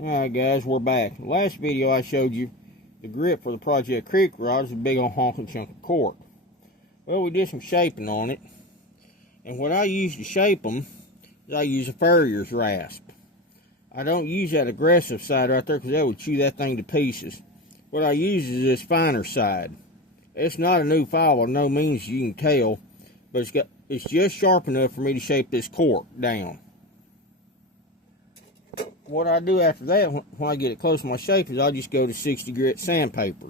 Alright guys, we're back. Last video I showed you the grip for the Project Creek rod is a big old honking chunk of cork. Well, we did some shaping on it, and what I use to shape them is I use a farrier's rasp. I don't use that aggressive side right there because that would chew that thing to pieces. What I use is this finer side. It's not a new file by no means, you can tell, but it's just sharp enough for me to shape this cork down. What I do after that, when I get it close to my shape, is I'll just go to 60 grit sandpaper.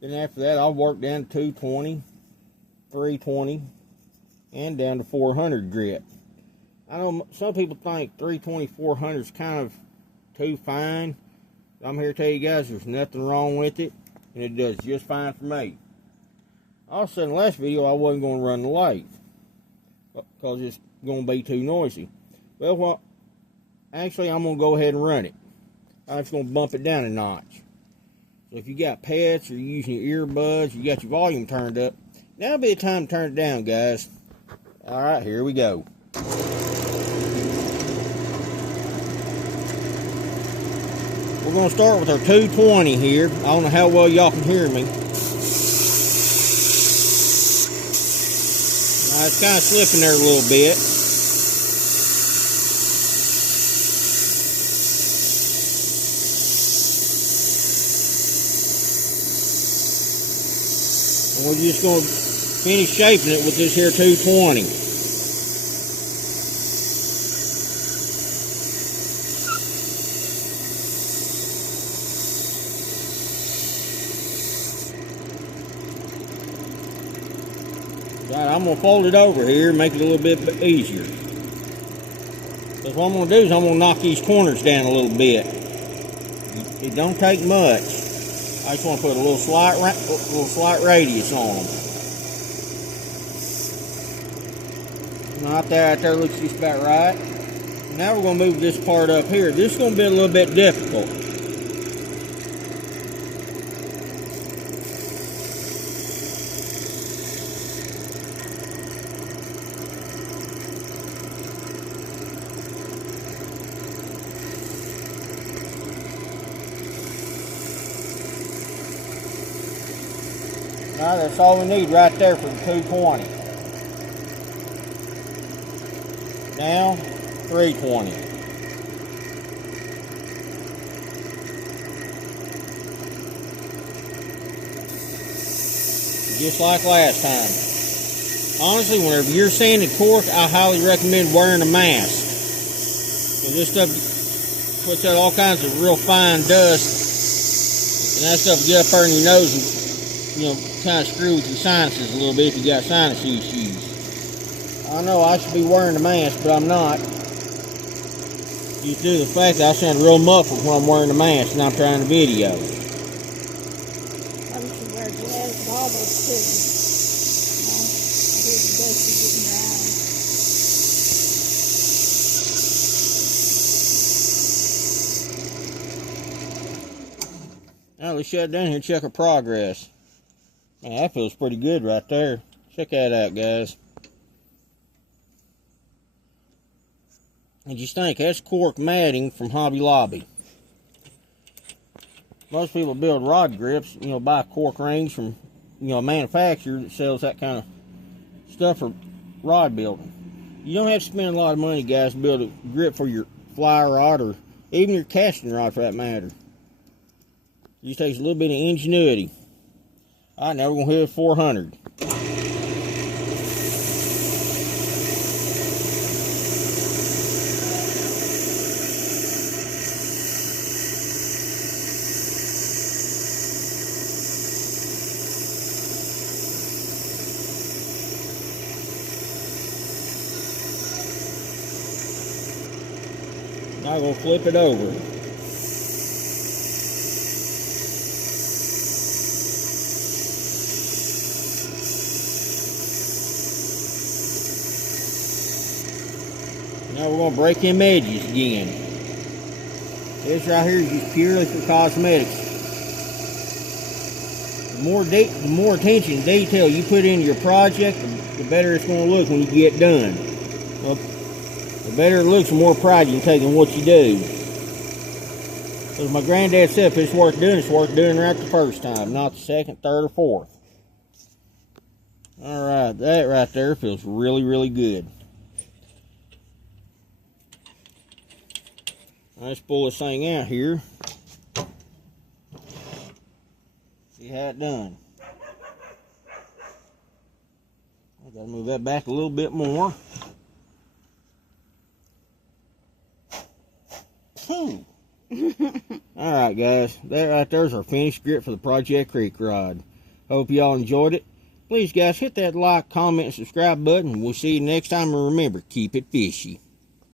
Then after that, I'll work down to 220, 320, and down to 400 grit. I know some people think 320, 400 is kind of too fine. I'm here to tell you guys there's nothing wrong with it, and it does just fine for me. Also, in the last video, I wasn't going to run the lathe because it's going to be too noisy. Well, actually, I'm going to go ahead and run it. I'm just going to bump it down a notch. So if you got pets or you're using your earbuds, you got your volume turned up, now'll be the time to turn it down, guys. Alright, here we go. We're going to start with our 220 here. I don't know how well y'all can hear me. It's kind of slipping there a little bit. And we're just going to finish shaping it with this here 220. Right, I'm going to fold it over here and make it a little bit easier. Because what I'm going to do is I'm going to knock these corners down a little bit. It don't take much. I just want to put a little slight radius on them. Right there looks just about right. Now we're going to move this part up here. This is going to be a little bit difficult. Alright, that's all we need right there for the 220. Now, 320. Just like last time. Honestly, whenever you're sanding cork, I highly recommend wearing a mask. So this stuff puts out all kinds of real fine dust, and that stuff get up there in your nose and, you know, kind of screw with your sinuses a little bit if you got sinus issues. I know I should be wearing a mask, but I'm not. Due to the fact that I sound real muffled when I'm wearing a mask and I'm trying to video. I should wear goggles too. I hear the dust is getting your eyes. Now let's shut down here and check our progress. Man, that feels pretty good right there. Check that out, guys. And just think, that's cork matting from Hobby Lobby. Most people build rod grips, you know, buy cork rings from, you know, a manufacturer that sells that kind of stuff for rod building. You don't have to spend a lot of money, guys, to build a grip for your fly rod or even your casting rod for that matter. It just takes a little bit of ingenuity. Alright, now we're going to hit 400. Now I'm going to flip it over. Now we're going to break them edges again. This right here is just purely for cosmetics. The more attention to detail you put into your project, the better it's going to look when you get done. Well, the better it looks, the more pride you can take in what you do. As my granddad said, if it's worth doing right the first time, not the second, third, or fourth. Alright, that right there feels really, really good. Let's pull this thing out here. See how it done. I gotta move that back a little bit more. Alright guys, that right there's our finished grip for the Project Creek rod. Hope y'all enjoyed it. Please guys, hit that like, comment, and subscribe button. We'll see you next time, and remember, keep it fishy.